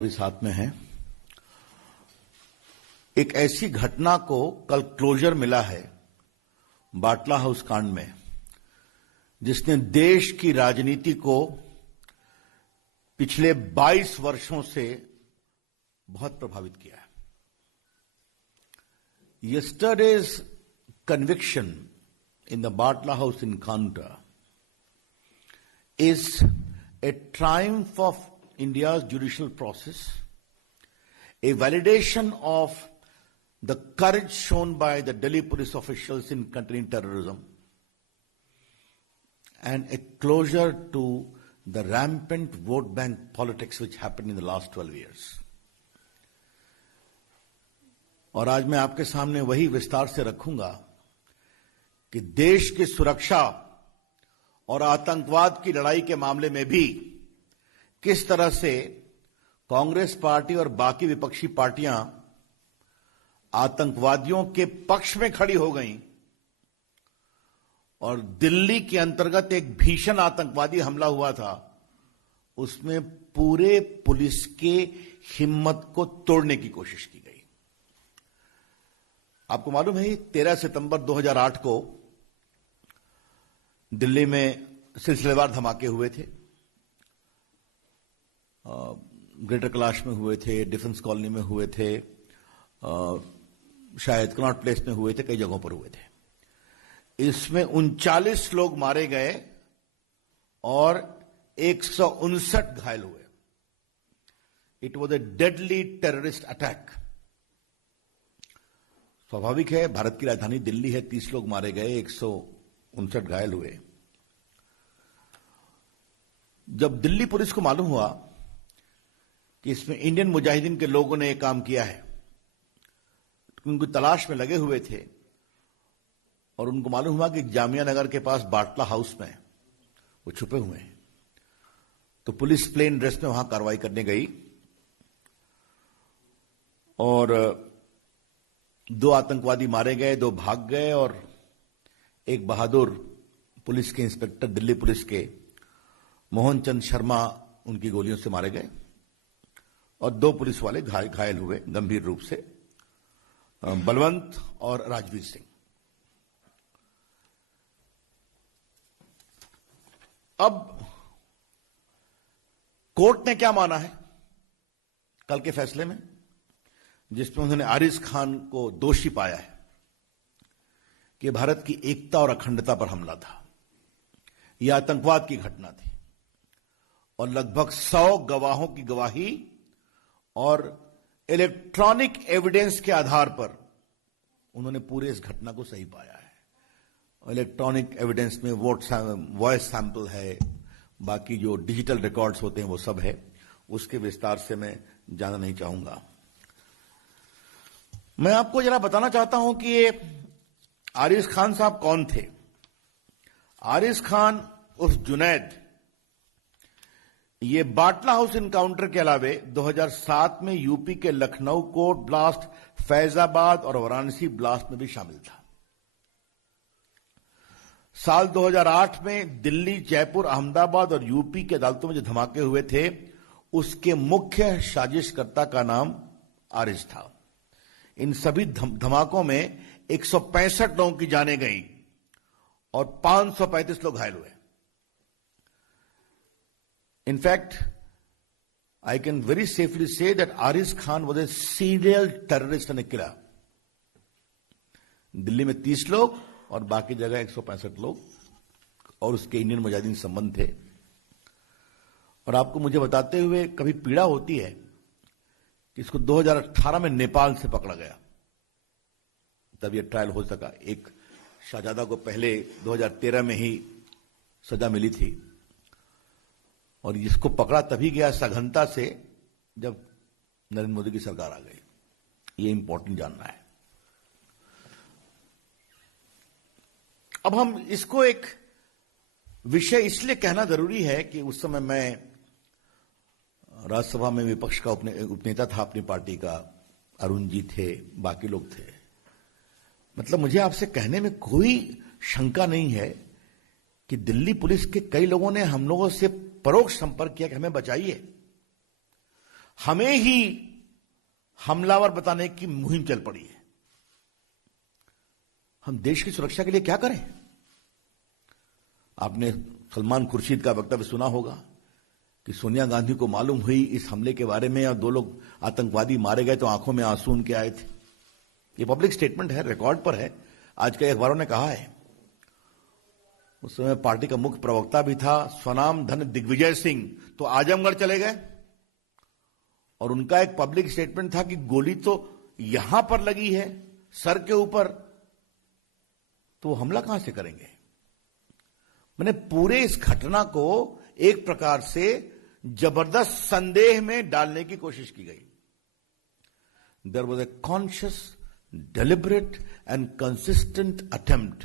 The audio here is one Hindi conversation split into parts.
भी साथ में है। एक ऐसी घटना को कल क्लोजर मिला है बाटला हाउस कांड में, जिसने देश की राजनीति को पिछले 22 वर्षों से बहुत प्रभावित किया है। Yesterday's conviction in the Batla House encounter is a triumph of India's judicial process, a validation of the courage shown by the Delhi police officials in containing terrorism, and a closure to the rampant vote bank politics which happened in the last 12 years. और आज मैं आपके सामने वही विस्तार से रखूंगा कि देश की सुरक्षा और आतंकवाद की लड़ाई के मामले में भी किस तरह से कांग्रेस पार्टी और बाकी विपक्षी पार्टियां आतंकवादियों के पक्ष में खड़ी हो गईं और दिल्ली के अंतर्गत एक भीषण आतंकवादी हमला हुआ था, उसमें पूरे पुलिस के हिम्मत को तोड़ने की कोशिश की गई। आपको मालूम है 13 सितंबर 2008 को दिल्ली में सिलसिलेवार धमाके हुए थे। ग्रेटर कैलाश में हुए थे, डिफेंस कॉलोनी में हुए थे, शायद कनॉट प्लेस में हुए थे, कई जगहों पर हुए थे। इसमें 39 लोग मारे गए और 159 घायल हुए। It was a deadly terrorist attack. स्वाभाविक है, भारत की राजधानी दिल्ली है, 30 लोग मारे गए, 159 घायल हुए। जब दिल्ली पुलिस को मालूम हुआ कि इसमें इंडियन मुजाहिदीन के लोगों ने यह काम किया है, उनको तलाश में लगे हुए थे और उनको मालूम हुआ कि जामिया नगर के पास बाटला हाउस में वो छुपे हुए हैं, तो पुलिस प्लेन ड्रेस में वहां कार्रवाई करने गई और 2 आतंकवादी मारे गए, 2 भाग गए और एक बहादुर पुलिस के इंस्पेक्टर, दिल्ली पुलिस के मोहन चंद शर्मा, उनकी गोलियों से मारे गए और 2 पुलिस वाले घायल हुए गंभीर रूप से, बलवंत और राजवीर सिंह। अब कोर्ट ने क्या माना है कल के फैसले में, जिसमें उन्होंने आरिज खान को दोषी पाया है कि भारत की एकता और अखंडता पर हमला था, यह आतंकवाद की घटना थी और लगभग 100 गवाहों की गवाही और इलेक्ट्रॉनिक एविडेंस के आधार पर उन्होंने पूरे इस घटना को सही पाया है। इलेक्ट्रॉनिक एविडेंस में वॉइस सैंपल है, बाकी जो डिजिटल रिकॉर्ड्स होते हैं वो सब है, उसके विस्तार से मैं जाना नहीं चाहूंगा। मैं आपको जरा बताना चाहता हूं कि ये आरिज खान साहब कौन थे। आरिज खान उर्फ जुनैद, ये बाटला हाउस इनकाउंटर के अलावे 2007 में यूपी के लखनऊ कोर्ट ब्लास्ट, फैजाबाद और वाराणसी ब्लास्ट में भी शामिल था। साल 2008 में दिल्ली, जयपुर, अहमदाबाद और यूपी की अदालतों में जो धमाके हुए थे, उसके मुख्य साजिशकर्ता का नाम आरिज था। इन सभी धमाकों में 165 लोगों की जानें गई और 535 लोग घायल हुए। In fact, I can very safely say that Ariz Khan was a serial terrorist and a killer. Delhi में 30 लोग और बाकी जगह 165 लोग और उसके इंडियन मुजाहिदीन संबंध थे। और आपको मुझे बताते हुए कभी पीड़ा होती है कि इसको 2018 में नेपाल से पकड़ा गया, तब यह ट्रायल हो सका। एक शाहजादा को पहले 2013 में ही सजा मिली थी और इसको पकड़ा तभी गया सघनता से जब नरेंद्र मोदी की सरकार आ गई। ये इंपॉर्टेंट जानना है। अब हम इसको एक विषय इसलिए कहना जरूरी है कि उस समय मैं राज्यसभा में विपक्ष का उपनेता था अपनी पार्टी का, अरुण जी थे, बाकी लोग थे। मतलब मुझे आपसे कहने में कोई शंका नहीं है कि दिल्ली पुलिस के कई लोगों ने हम लोगों से परोक्ष संपर्क किया कि हमें बचाइए। हमें ही हमलावर बताने की मुहिम चल पड़ी है। हम देश की सुरक्षा के लिए क्या करें? आपने सलमान खुर्शीद का वक्तव्य सुना होगा कि सोनिया गांधी को मालूम हुई इस हमले के बारे में और 2 लोग आतंकवादी मारे गए तो आंखों में आंसू उनके आए थे। ये पब्लिक स्टेटमेंट है, रिकॉर्ड पर है, आज के अखबारों ने कहा है। उस समय पार्टी का मुख्य प्रवक्ता भी था स्वनाम धन दिग्विजय सिंह, तो आजमगढ़ चले गए और उनका एक पब्लिक स्टेटमेंट था कि गोली तो यहां पर लगी है सर के ऊपर, तो हमला कहां से करेंगे? मैंने पूरे इस घटना को एक प्रकार से जबरदस्त संदेह में डालने की कोशिश की गई। There was a conscious, deliberate and consistent attempt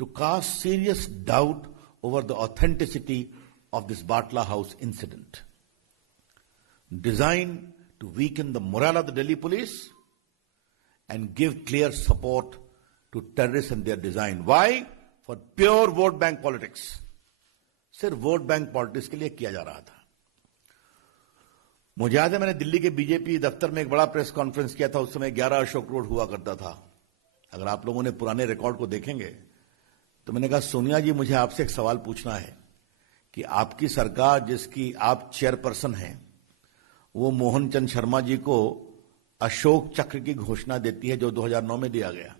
to cast serious doubt over the authenticity of this Batla House incident, designed to weaken the morale of the Delhi police and give clear support to terrorists and their design. Why? For pure vote bank politics. सिर्फ वोट बैंक पॉलिटिक्स के लिए किया जा रहा था। मुझे याद है मैंने दिल्ली के बीजेपी दफ्तर में एक बड़ा प्रेस कॉन्फ्रेंस किया था। उस समय 11 अशोक रोड हुआ करता था। अगर आप लोगों ने पुराने रिकॉर्ड को देखेंगे तो मैंने कहा, सोनिया जी, मुझे आपसे एक सवाल पूछना है कि आपकी सरकार जिसकी आप चेयरपर्सन हैं, वो मोहन चंद शर्मा जी को अशोक चक्र की घोषणा देती है जो 2009 में दिया गया,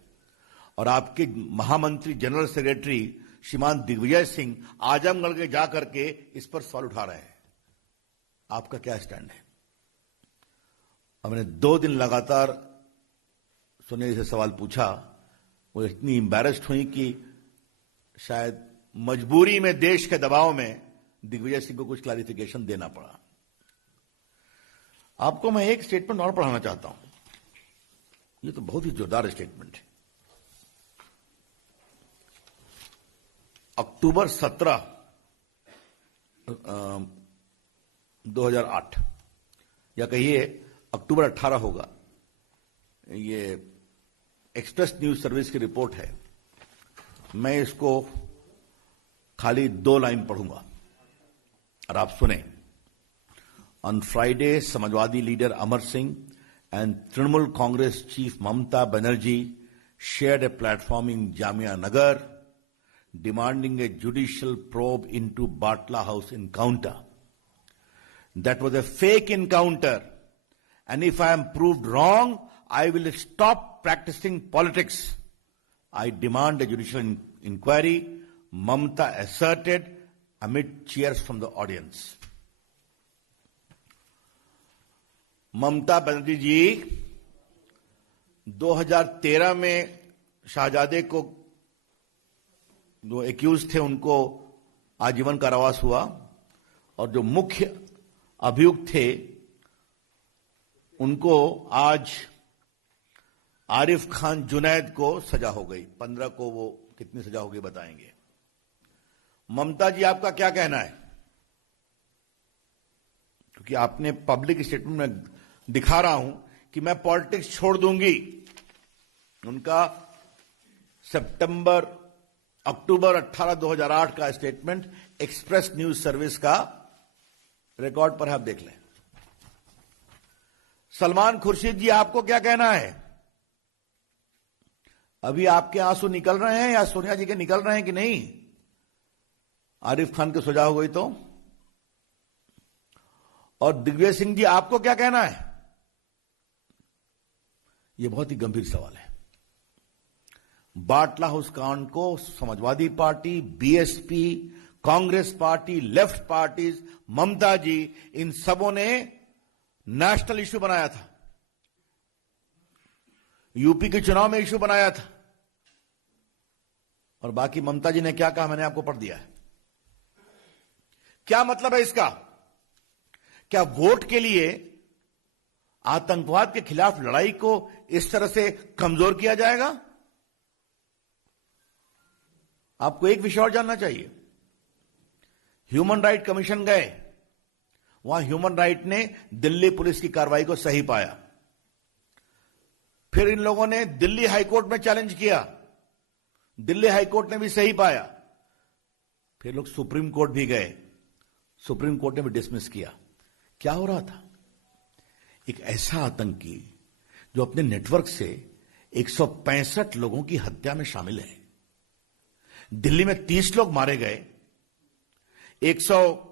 और आपके महामंत्री जनरल सेक्रेटरी श्रीमान दिग्विजय सिंह आजमगढ़ के जाकर के इस पर सवाल उठा रहे हैं। आपका क्या स्टैंड है? और मैंने 2 दिन लगातार सोनिया जी से सवाल पूछा। वो इतनी एम्बैरेस्ड हुई कि शायद मजबूरी में, देश के दबाव में दिग्विजय सिंह को कुछ क्लैरिफिकेशन देना पड़ा। आपको मैं एक स्टेटमेंट और पढ़ाना चाहता हूं। ये तो बहुत ही जोरदार स्टेटमेंट है। अक्टूबर 17, 2008 या कहिए अक्टूबर 18 होगा। ये एक्सप्रेस न्यूज सर्विस की रिपोर्ट है। मैं इसको खाली 2 लाइन पढ़ूंगा और आप सुने। On Friday, Samajwadi leader Amar Singh and Trinamool Congress chief Mamata Banerjee shared a platform in Jamia Nagar demanding a judicial probe into Batla House encounter. That was a fake encounter, and if I am proved wrong, I will stop practicing politics. I demand a judicial inquiry, Mamta asserted amid cheers from the audience. Mamata Banerjee जी 2013 में शाहजादे को जो एक्यूज थे उनको आजीवन कारावास हुआ, और जो मुख्य अभियुक्त थे उनको आज आरिफ खान जुनैद को सजा हो गई। 15 को वो कितनी सजा हो गई बताएंगे। ममता जी, आपका क्या कहना है? क्योंकि आपने पब्लिक स्टेटमेंट में दिखा रहा हूं कि मैं पॉलिटिक्स छोड़ दूंगी। उनका अक्टूबर 18, 2008 का स्टेटमेंट एक्सप्रेस न्यूज सर्विस का रिकॉर्ड पर है, आप देख लें। सलमान खुर्शीद जी, आपको क्या कहना है? अभी आपके आंसू निकल रहे हैं या सोनिया जी के निकल रहे हैं कि नहीं? आरिफ खान की सजा हो गई तो। और दिग्विजय सिंह जी, आपको क्या कहना है? यह बहुत ही गंभीर सवाल है। बाटला हाउस कांड को Samajwadi party, BSP, Congress party, left parties, Mamata ji, इन सबों ने नेशनल इश्यू बनाया था। यूपी के चुनाव में इश्यू बनाया था। और बाकी ममता जी ने क्या कहा मैंने आपको पढ़ दिया है। क्या मतलब है इसका? क्या वोट के लिए आतंकवाद के खिलाफ लड़ाई को इस तरह से कमजोर किया जाएगा? आपको एक विषय और जानना चाहिए। ह्यूमन राइट कमीशन गए, वहां ह्यूमन राइट ने दिल्ली पुलिस की कार्रवाई को सही पाया। फिर इन लोगों ने दिल्ली हाईकोर्ट में चैलेंज किया, दिल्ली हाईकोर्ट ने भी सही पाया। फिर लोग सुप्रीम कोर्ट भी गए, सुप्रीम कोर्ट ने भी डिसमिस किया। क्या हो रहा था? एक ऐसा आतंकी जो अपने नेटवर्क से 165 लोगों की हत्या में शामिल है। दिल्ली में 30 लोग मारे गए, 100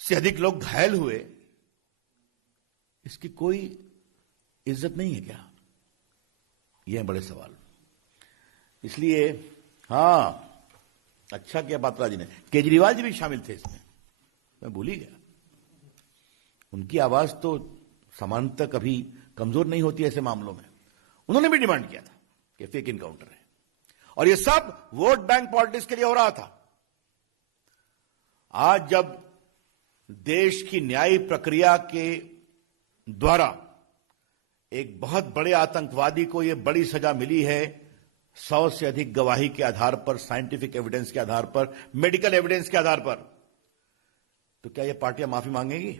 से अधिक लोग घायल हुए। इसकी कोई इज्जत नहीं है क्या? यह है बड़े सवाल। इसलिए हां, अच्छा किया पात्रा जी ने, केजरीवाल जी भी शामिल थे इसमें, मैं भूल ही गया। उनकी आवाज तो समानता कभी कमजोर नहीं होती ऐसे मामलों में। उन्होंने भी डिमांड किया था कि फेक इनकाउंटर है, और यह सब वोट बैंक पॉलिटिक्स के लिए हो रहा था। आज जब देश की न्याय प्रक्रिया के द्वारा एक बहुत बड़े आतंकवादी को यह बड़ी सजा मिली है, 100 से अधिक गवाही के आधार पर, साइंटिफिक एविडेंस के आधार पर, मेडिकल एविडेंस के आधार पर, तो क्या यह पार्टियां माफी मांगेगी?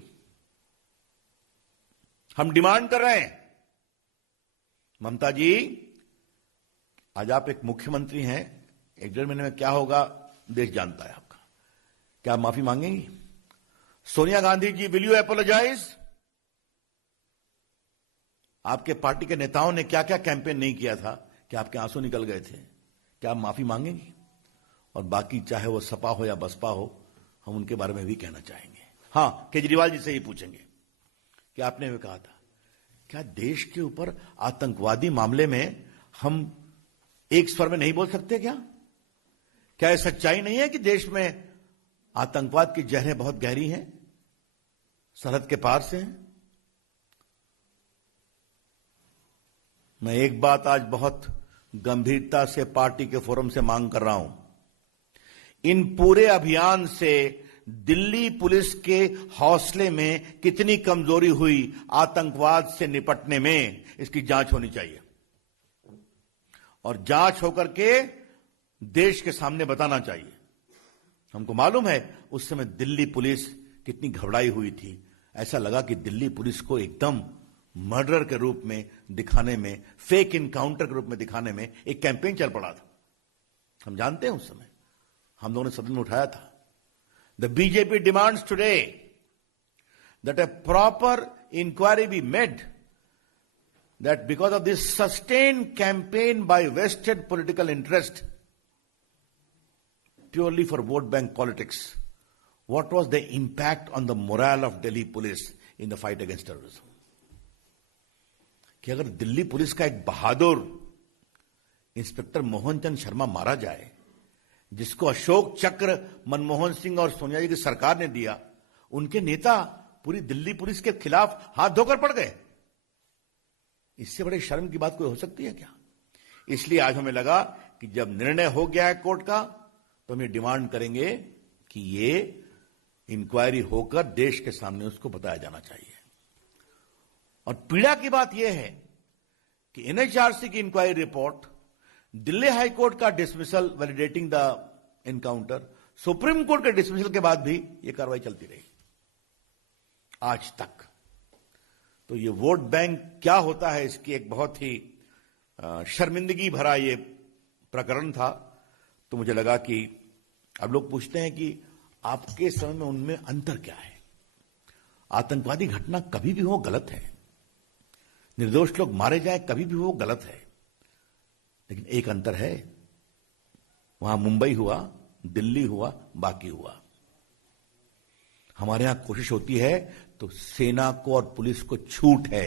हम डिमांड कर रहे हैं, ममता जी, आज आप एक मुख्यमंत्री हैं, 1-1.5 महीने में क्या होगा देश जानता है आपका। क्या आप माफी मांगेंगी? Sonia Gandhi ji, will you apologise? आपके पार्टी के नेताओं ने क्या क्या कैंपेन नहीं किया था कि आपके आंसू निकल गए थे? क्या आप माफी मांगेंगी? और बाकी चाहे वो सपा हो या बसपा हो, हम उनके बारे में भी कहना चाहेंगे। हां, केजरीवाल जी से ही पूछेंगे कि आपने भी कहा था, क्या देश के ऊपर आतंकवादी मामले में हम एक स्वर में नहीं बोल सकते? क्या यह सच्चाई नहीं है कि देश में आतंकवाद की जहरें बहुत गहरी हैं, सरहद के पार से हैं? मैं एक बात आज बहुत गंभीरता से पार्टी के फोरम से मांग कर रहा हूं। इन पूरे अभियान से दिल्ली पुलिस के हौसले में कितनी कमजोरी हुई आतंकवाद से निपटने में, इसकी जांच होनी चाहिए, और जांच होकर के देश के सामने बताना चाहिए। हमको मालूम है उस समय दिल्ली पुलिस कितनी घबराई हुई थी। ऐसा लगा कि दिल्ली पुलिस को एकदम मर्डर के रूप में दिखाने में, फेक इनकाउंटर के रूप में दिखाने में एक कैंपेन चल पड़ा था। हम जानते हैं उस समय हम लोगों ने सदन में उठाया था। The BJP demands today that a proper inquiry be made, that because of this sustained campaign by vested political interest, purely for vote bank politics, what was the impact on the morale of Delhi police in the fight against terrorism? कि अगर दिल्ली पुलिस का एक बहादुर इंस्पेक्टर मोहन चंद शर्मा मारा जाए, जिसको अशोक चक्र मनमोहन सिंह और सोनिया जी की सरकार ने दिया, उनके नेता पूरी दिल्ली पुलिस के खिलाफ हाथ धोकर पड़ गए। इससे बड़े शर्म की बात कोई हो सकती है क्या? इसलिए आज हमें लगा कि जब निर्णय हो गया है कोर्ट का, तो हम ये डिमांड करेंगे कि ये इंक्वायरी होकर देश के सामने उसको बताया जाना चाहिए। और पीड़ा की बात यह है कि एनएचआरसी की inquiry report, Delhi high court का dismissal validating the encounter, supreme court के डिसमिसल के बाद भी यह कार्रवाई चलती रही आज तक। तो ये वोट बैंक क्या होता है, इसकी एक बहुत ही शर्मिंदगी भरा ये प्रकरण था। तो मुझे लगा कि अब लोग पूछते हैं कि आपके समय में उनमें अंतर क्या है? आतंकवादी घटना कभी भी हो गलत है, निर्दोष लोग मारे जाए कभी भी हो गलत है, लेकिन एक अंतर है, वहां मुंबई हुआ, दिल्ली हुआ, बाकी हुआ। हमारे यहां कोशिश होती है तो सेना को और पुलिस को छूट है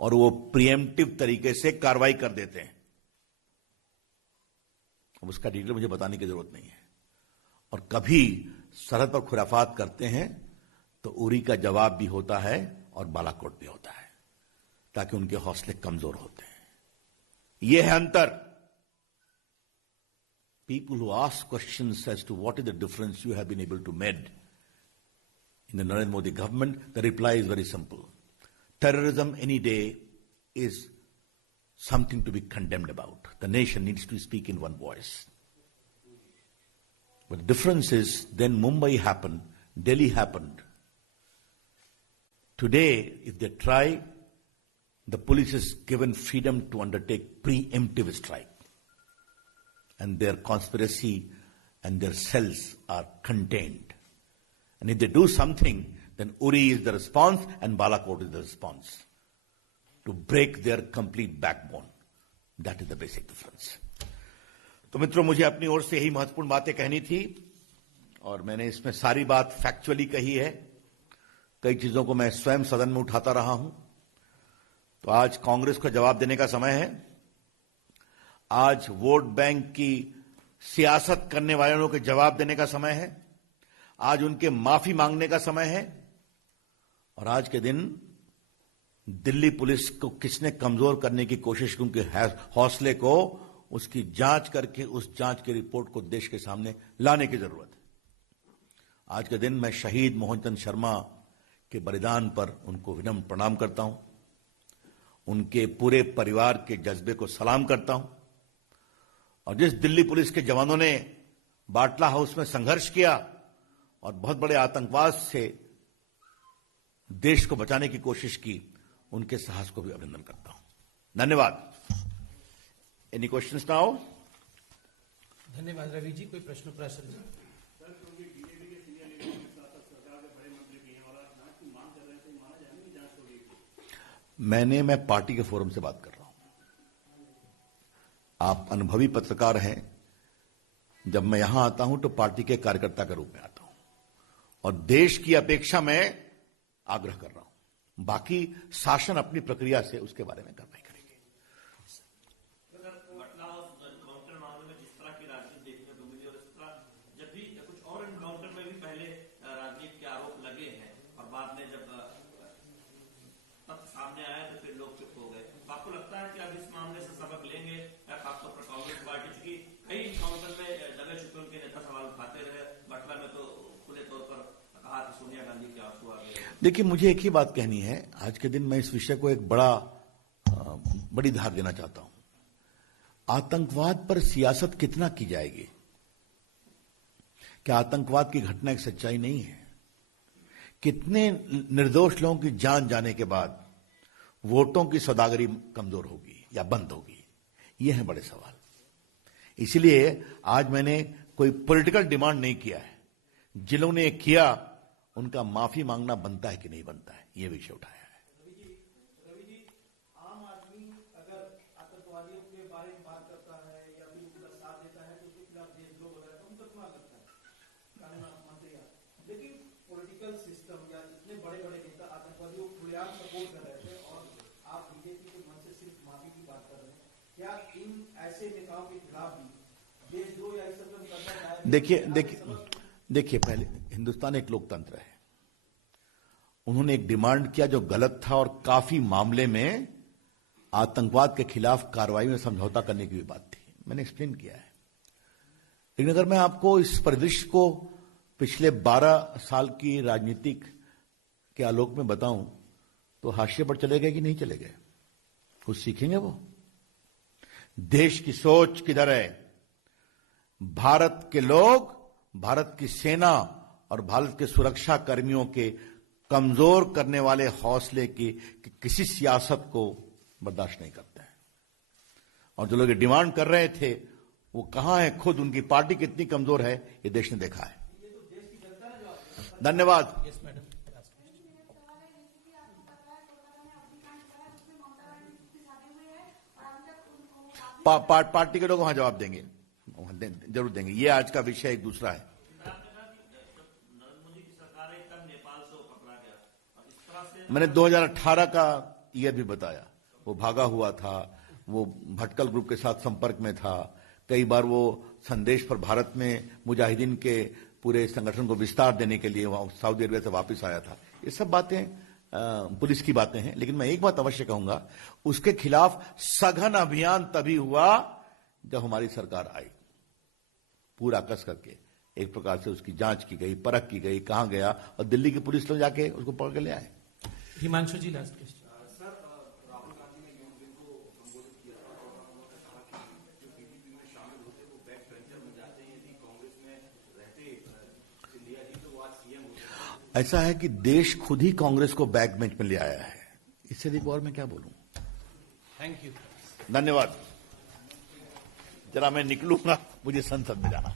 और वो प्रिएम्प्टिव तरीके से कार्रवाई कर देते हैं। अब उसका डिटेल मुझे बताने की जरूरत नहीं है। और कभी सरहद पर खुराफात करते हैं तो उरी का जवाब भी होता है और बालाकोट भी होता है, ताकि उनके हौसले कमजोर होते हैं। यह है अंतर। People who ask questions as to what is the difference you have been able to make in the Narendra Modi government, the reply is very simple. Terrorism any day is something to be condemned about. The nation needs to speak in one voice. But the difference is, then Mumbai happened, Delhi happened. Today, if they try, the police is given freedom to undertake preemptive strike. And their conspiracy and their cells are contained. And if they do something, then Uri is the response and Balakot is the response. to break their complete backbone. That is the basic difference. तो मित्रों, मुझे अपनी ओर से यही महत्वपूर्ण बातें कहनी थी और मैंने इसमें सारी बात फैक्चुअली कही है। कई चीजों को मैं स्वयं सदन में उठाता रहा हूं। तो आज कांग्रेस को जवाब देने का समय है। आज वोट बैंक की सियासत करने वालों के जवाब देने का समय है। आज उनके माफी मांगने का समय है। और आज के दिन दिल्ली पुलिस को किसने कमजोर करने की कोशिश की, उनके हौसले को, उसकी जांच करके उस जांच की रिपोर्ट को देश के सामने लाने की जरूरत है। आज के दिन मैं शहीद मोहनचंद शर्मा के बलिदान पर उनको विनम्र प्रणाम करता हूं। उनके पूरे परिवार के जज्बे को सलाम करता हूं। और जिस दिल्ली पुलिस के जवानों ने बाटला हाउस में संघर्ष किया और बहुत बड़े आतंकवाद से देश को बचाने की कोशिश की, उनके साहस को भी अभिनंदन करता हूं। धन्यवाद। Any questions now? धन्यवाद रवि जी। कोई प्रश्न प्रासंगिक? मैं पार्टी के फोरम से बात कर रहा हूं। आप अनुभवी पत्रकार हैं। जब मैं यहां आता हूं तो पार्टी के कार्यकर्ता के रूप में आता हूं और देश की अपेक्षा में आग्रह कर रहा हूं। बाकी शासन अपनी प्रक्रिया से उसके बारे में कार्रवाई करेंगे। काउंटर मामले में जिस तरह की राजनीति देखने को मिली और इस तरह जब भी कुछ और एनकाउंटर में भी पहले राजनीति के आरोप लगे हैं और बाद में जब तथ्य सामने आया तो फिर लोग चुप हो गए। आपको लगता है कि अब इस मामले से सबक लेंगे? खासतौर पर कांग्रेस पार्टी, चूंकि कई एनकाउंटर में दबे छुपे उनके नेता सवाल उठाते रहे। बटला में तो खुले तौर पर कहा कि सोनिया गांधी के आंसू आ गए। देखिए, मुझे एक ही बात कहनी है। आज के दिन मैं इस विषय को एक बड़ी धार देना चाहता हूं। आतंकवाद पर सियासत कितना की जाएगी? क्या आतंकवाद की घटना एक सच्चाई नहीं है? कितने निर्दोष लोगों की जान जाने के बाद वोटों की सौदागरी कमजोर होगी या बंद होगी? ये है बड़े सवाल। इसलिए आज मैंने कोई पॉलिटिकल डिमांड नहीं किया है। जिन्होंने किया उनका माफी मांगना बनता है कि नहीं बनता है, ये विषय उठाया है। रवि जी, आम आदमी अगर आतंकवादियों के बारे में बात करता है या फिर उनका साथ देता है तो उसके खिलाफ देशद्रोह वगैरह का मुकदमा करता है, कानून मंत्री। लेकिन पॉलिटिकल सिस्टम या इतने बड़े बड़े नेता आतंकवादियों को खुलेआम सपोर्ट कर रहे थे और आप बीजेपी के मन से सिर्फ माफी की बात कर रहे हैं। क्या इन ऐसे नेताओं के खिलाफ भी देशद्रोह या इस सब का मुकदमा दायर? देखिए, पहले हिंदुस्तान एक लोकतंत्र है। उन्होंने एक डिमांड किया जो गलत था और काफी मामले में आतंकवाद के खिलाफ कार्रवाई में समझौता करने की भी बात थी। मैंने एक्सप्लेन किया है। लेकिन अगर मैं आपको इस परिदृश्य को पिछले 12 साल की राजनीतिक के आलोक में बताऊं तो हाशिए पर चले गए कि नहीं चले गए? कुछ सीखेंगे वो? देश की सोच किधर है? भारत के लोग, भारत की सेना और भारत के सुरक्षा कर्मियों के कमजोर करने वाले हौसले की किसी सियासत को बर्दाश्त नहीं करते हैं। और जो लोग डिमांड कर रहे थे वो कहां है? खुद उनकी पार्टी कितनी कमजोर है ये देश ने देखा है। धन्यवाद। पार्टी के लोग वहां जवाब देंगे, जरूर देंगे। ये आज का विषय एक दूसरा है। मैंने 2018 का ईयर भी बताया। वो भागा हुआ था, वो भटकल ग्रुप के साथ संपर्क में था। कई बार वो संदेश पर भारत में मुजाहिदीन के पूरे संगठन को विस्तार देने के लिए वहां सऊदी अरबिया से वापस आया था। ये सब बातें पुलिस की बातें हैं। लेकिन मैं एक बात अवश्य कहूंगा, उसके खिलाफ सघन अभियान तभी हुआ जब हमारी सरकार आई। पूरा कस करके एक प्रकार से उसकी जांच की गई, परख की गई, कहां गया, और दिल्ली की पुलिस लोग जाके उसको पकड़ के ले आए। Himanshu ji, last question. Sir, Rahul Gandhi ने योग दिन को संबोधित किया था और उन्होंने कहा कि जो बीजेपी में शामिल होते वो बैक बेंचर बन जाते हैं। यदि कांग्रेस में रहते सिंधिया जी तो वो आज सीएम होते। ऐसा है कि देश खुद ही कांग्रेस को बैक बेंच में ले आया है। इससे अधिक और मैं क्या बोलूं? Thank you. धन्यवाद। जरा मैं निकलूंगा, मुझे संसद में जाना।